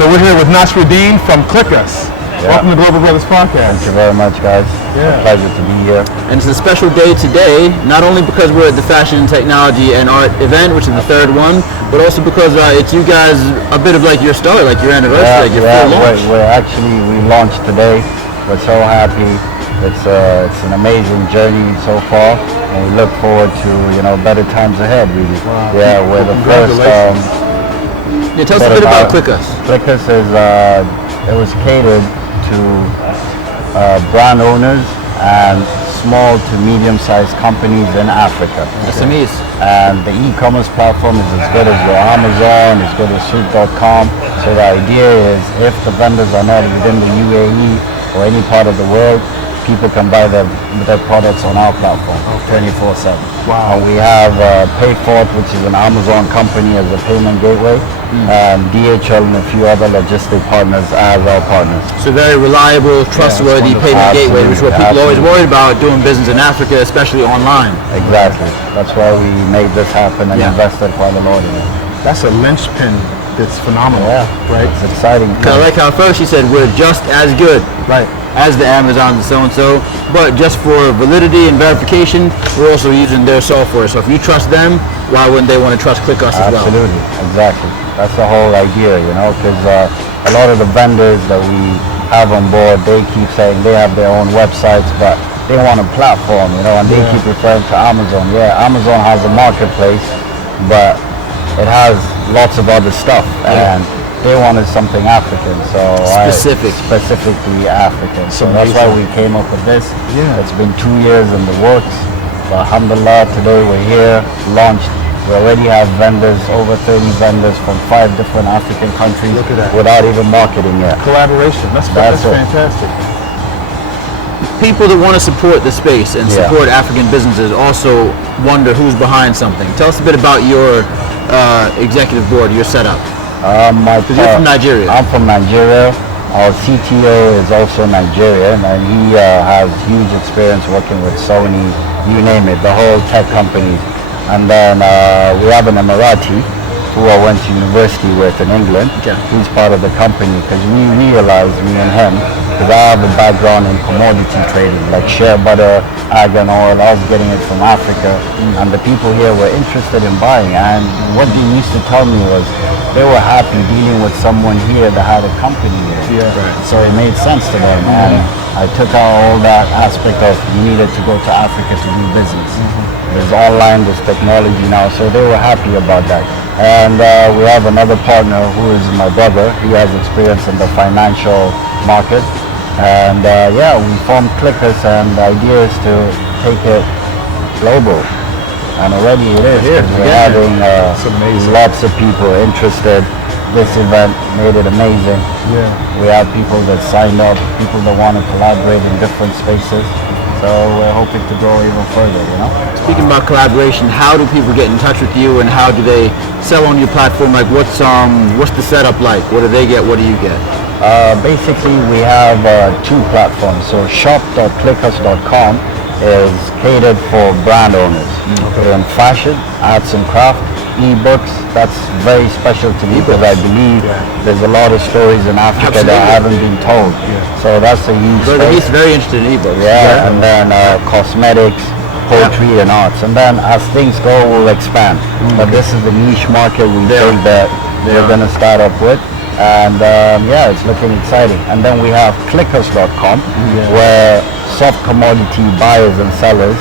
So we're here with Nassirdeen from Cliqus. Yeah. Welcome to Global Brothers Podcast. Thank you very much, guys. Yeah. Pleasure to be here. And it's a special day today, not only because we're at the Fashion, Technology and Art event, which is the third one, but also because it's you guys, a bit of like your story, like your anniversary, like your full launch. We launched today. We're so happy. It's an amazing journey so far, and we look forward to better times ahead. Really. Wow. Yeah, we're the first. Tell us a bit about Cliqus. Cliqus is it was catered to brand owners and small to medium-sized companies in Africa. SMEs. And the e-commerce platform is as good as your Amazon, as good as Souq.com. So the idea is if the vendors are not within the UAE or any part of the world, people can buy their products on our platform 24/7. Wow. And we have Payforth, which is an Amazon company, as a payment gateway, and DHL and a few other logistic partners as our partners. So very reliable, trustworthy payment gateway, which is what people are always worried about doing business in Africa, especially online. Exactly. That's why we made this happen and invested quite a lot in it. That's a linchpin that's phenomenal. Yeah, right? It's exciting. I like how first she said we're just as good. Right. As the Amazons and so-and-so, but just for validity and verification, we're also using their software. So if you trust them, why wouldn't they want to trust Cliqus as well? Absolutely, exactly. That's the whole idea, because a lot of the vendors that we have on board, they keep saying they have their own websites, but they want a platform, and they keep referring to Amazon. Yeah, Amazon has a marketplace, but it has lots of other stuff, and they wanted something African, so specifically African. So that's why we came up with this. Yeah. It's been 2 years in the works, but alhamdulillah, today we're here, launched. We already have vendors, over 30 vendors from 5 different African countries. Look at that. Without even marketing yet. Collaboration, that's fantastic. People that want to support the space and support African businesses also wonder who's behind something. Tell us a bit about your executive board, your setup. Because you're from Nigeria. I'm from Nigeria. Our CTO is also Nigerian, and he has huge experience working with Sony, you name it, the whole tech companies. And then we have an Emirati who I went to university with in England. Okay. He's part of the company because we realized, me and him, because I have a background in commodity trading, like shea butter, argan oil. I was getting it from Africa, and the people here were interested in buying. And what they used to tell me was they were happy dealing with someone here that had a company here. Yeah. Right. So it made sense to them, and I took out all that aspect of you needed to go to Africa to do business. There's online, there's technology now, so they were happy about that. And we have another partner who is my brother. He has experience in the financial market. And we formed Cliqus, and the idea is to take it global. And already it is, because we're having lots of people interested. This event made it amazing. Yeah. We have people that signed up, people that want to collaborate in different spaces. So we're hoping to go even further, Speaking about collaboration, how do people get in touch with you, and how do they sell on your platform? Like, what's the setup like? What do they get? What do you get? Basically, we have 2 platforms. So shop.cliqus.com is catered for brand owners in fashion, arts and craft, ebooks. That's very special to me because I believe there's a lot of stories in Africa that haven't been told. So that's a huge space. He's very interested in ebooks. And then cosmetics, poetry and arts. And then as things go, we'll expand. But this is the niche market we think that we're going to start up with. And it's looking exciting. And then we have Cliqus.com where soft commodity buyers and sellers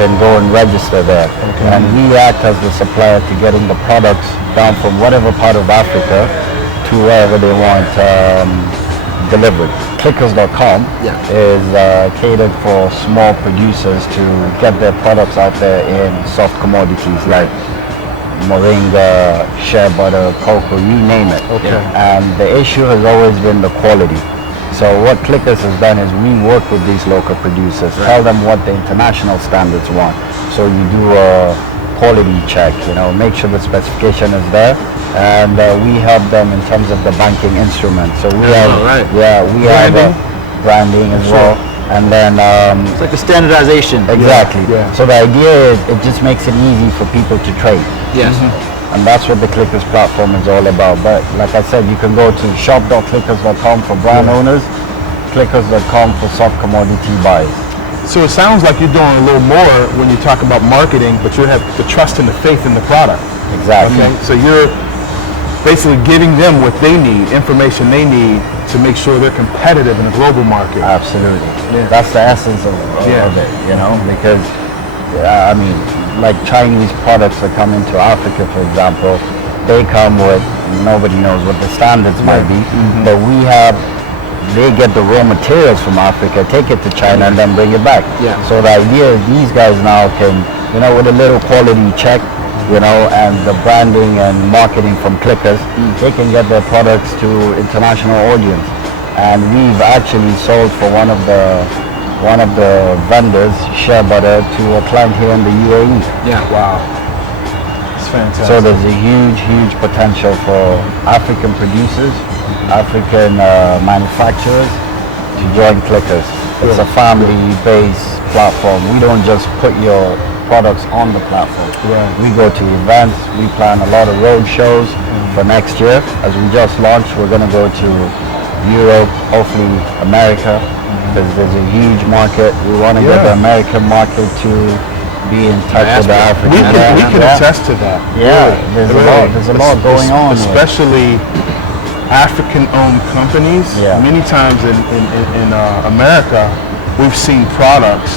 can go and register there. And we act as the supplier to getting the products down from whatever part of Africa to wherever they want delivered. Cliqus.com is catered for small producers to get their products out there in soft commodities like moringa, shea butter, cocoa, you name it. And the issue has always been the quality. So what Cliqus has done is we work with these local producers, tell them what the international standards want. So you do a quality check, make sure the specification is there, and we help them in terms of the banking instrument. So we have, we have branding as well. And then it's like a standardization. Exactly. So the idea is it just makes it easy for people to trade. Yes. And that's what the Cliqus platform is all about. But like I said, you can go to shop.cliqus.com for brand owners, cliqus.com for soft commodity buys. So it sounds like you're doing a little more when you talk about marketing, but you have the trust and the faith in the product. Exactly. Okay, so you're basically giving them what they need, information they need to make sure they're competitive in a global market. Absolutely. That's the essence of it, you know, because I mean, like Chinese products that come into Africa, for example, they come with, nobody knows what the standards might be, but they get the raw materials from Africa, take it to China, and then bring it back. Yeah. So the idea is these guys now can, you know, with a little quality check, you know, and the branding and marketing from Cliqus, they can get their products to international audience. And we've actually sold for one of the vendors shea butter to a client here in the UAE. Yeah. Wow. It's fantastic. So there's a huge potential for African producers, African manufacturers to join Cliqus. It's a family-based platform. We don't just put your products on the platform. Right. We go to events. We plan a lot of road shows for next year. As we just launched, we're going to go to Europe, hopefully America, because there's a huge market. We want to get the American market to be in touch with the African. We can attest to that. Yeah, there's a lot going on. Especially African-owned companies. Yeah. Many times in America, we've seen products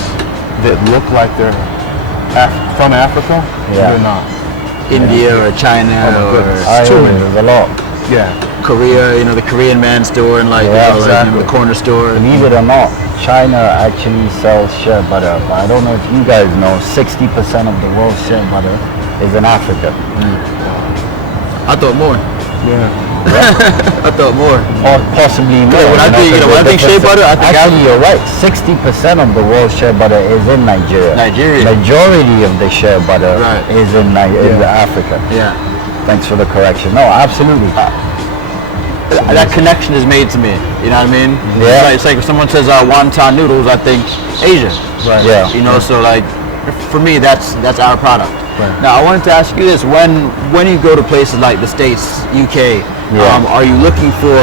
that look like they're from Africa. They're not. India or China or There's a lot. Yeah. Korea, you know, the Korean man store and like, exactly. the corner store. Believe it or not, China actually sells shea butter. I don't know if you guys know, 60% of the world's shea butter is in Africa. I thought more. Yeah. I thought more. Or possibly more. When I think shea butter, I think actually you're right. 60% of the world's shea butter is in Nigeria. Majority of the shea butter is in Africa. Yeah. Thanks for the correction. No, absolutely. That connection is made to me. You know what I mean? Yeah. It's like if someone says wonton noodles, I think Asia. Right. Yeah. You know, so like for me, that's our product. Right. Now I wanted to ask you this: when you go to places like the States, UK, are you looking for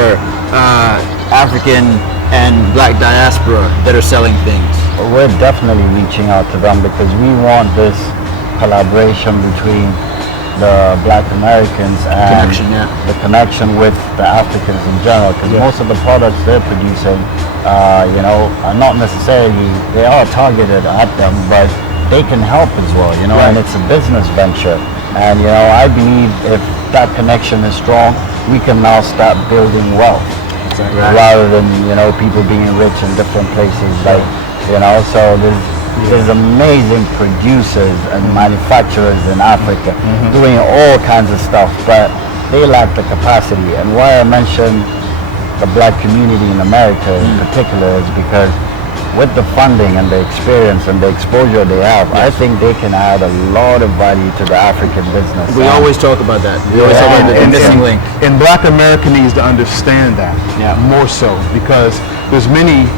African and Black diaspora that are selling things? We're definitely reaching out to them because we want this collaboration between the Black Americans and the connection with the Africans in general, because most of the products they're producing, you know, are not necessarily, they are targeted at them, but they can help as well, you know, and it's a business venture. And, you know, I believe if that connection is strong, we can now start building wealth rather than, you know, people being rich in different places, like, you know, so there's amazing producers and manufacturers in Africa doing all kinds of stuff, but they lack the capacity. And why I mentioned the Black community in America in particular is because with the funding and the experience and the exposure they have, I think they can add a lot of value to the African business. We always talk about that. We always talk about the missing link. And Black America needs to understand that more so, because there's many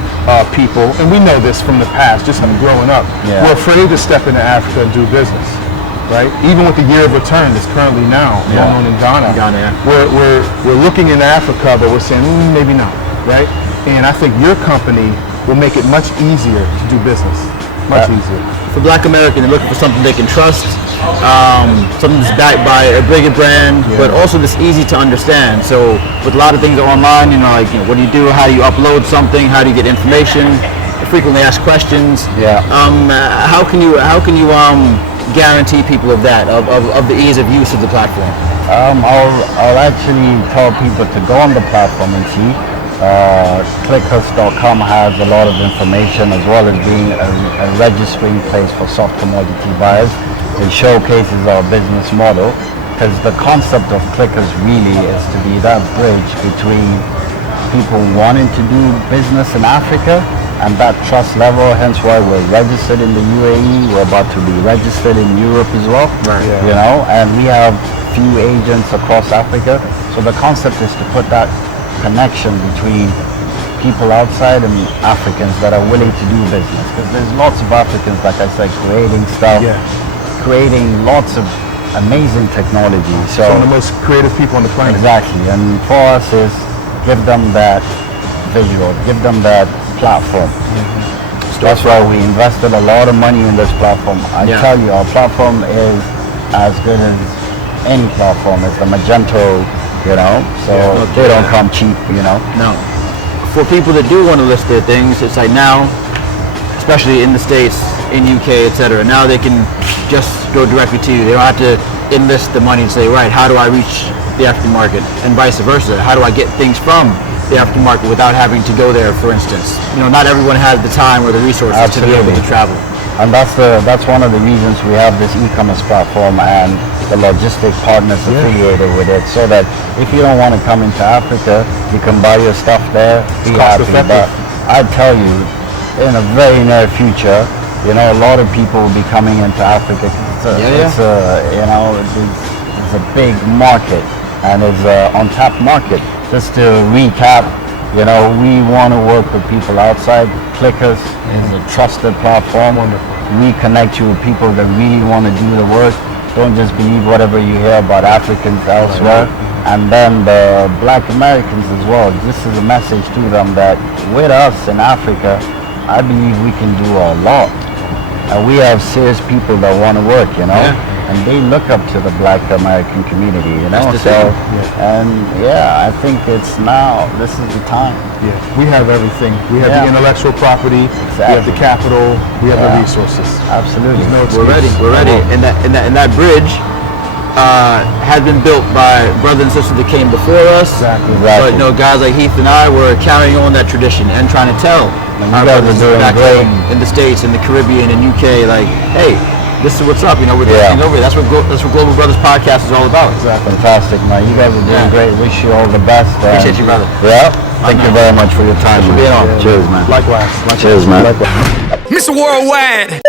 people, and we know this from the past, just from growing up, we're afraid to step into Africa and do business, right? Even with the year of return that's currently now going on in Ghana, we're looking in Africa, but we're saying maybe not, right? And I think your company will make it much easier to do business, much easier. For Black American, they're looking for something they can trust, something that's backed by a bigger brand, but also that's easy to understand. So with a lot of things online, you know, like, you know, what do you do? How do you upload something? How do you get information? Frequently asked questions. How can you guarantee people of that, of the ease of use of the platform? I'll actually tell people to go on the platform and see. Cliqus.com has a lot of information, as well as being a registering place for soft commodity buyers. It showcases our business model, because the concept of Cliqus really is to be that bridge between people wanting to do business in Africa and that trust level, hence why we're registered in the UAE. We're about to be registered in Europe as well, you know, and we have few agents across Africa. So the concept is to put that connection between people outside and Africans that are willing to do business, because there's lots of Africans, like I said, creating stuff, creating lots of amazing technology. So Some of the most creative people on the planet. exactly, and for us is give them that visual, give them that platform. That's why we invested a lot of money in this platform. I tell you, our platform is as good as any platform. It's the Magento, you know, so they don't come cheap, you know. No. For people that do want to list their things, it's like now, especially in the States, in UK, etc. Now they can just go directly to you. They don't have to enlist the money and say, right, how do I reach the African market, and vice versa? How do I get things from the African market without having to go there, for instance? You know, not everyone has the time or the resources to be able to travel. And that's one of the reasons we have this e-commerce platform and the logistic partners affiliated with it, so that if you don't want to come into Africa, you can buy your stuff there, be happy. But I tell you, in a very near future, you know, a lot of people will be coming into Africa. It's a big market, and it's an untapped market. Just to recap, you know, we want to work with people outside. Cliqus is a trusted platform. We connect you with people that really want to do the work. Don't just believe whatever you hear about Africans elsewhere. And then the Black Americans as well. This is a message to them that with us in Africa, I believe we can do a lot. And we have serious people that want to work, you know. And they look up to the Black American community, you know. And I think it's now, this is the time. Yeah, we have everything. We have the intellectual property, we have the capital, we have the resources. Absolutely. We're ready. And that bridge had been built by brothers and sisters that came before us. Exactly. But you know, guys like Heath and I were carrying on that tradition and trying to tell our brothers back home in the States, in the Caribbean, and UK, like, hey, this is what's up. You know, we're doing things over here. That's what Global Brothers Podcast is all about. Fantastic, man. You guys are doing great. Wish you all the best. Appreciate you, brother. Yeah. Thank you very much for your time. Thanks for being on. Cheers, man. Likewise. Cheers, man. Mr. Worldwide.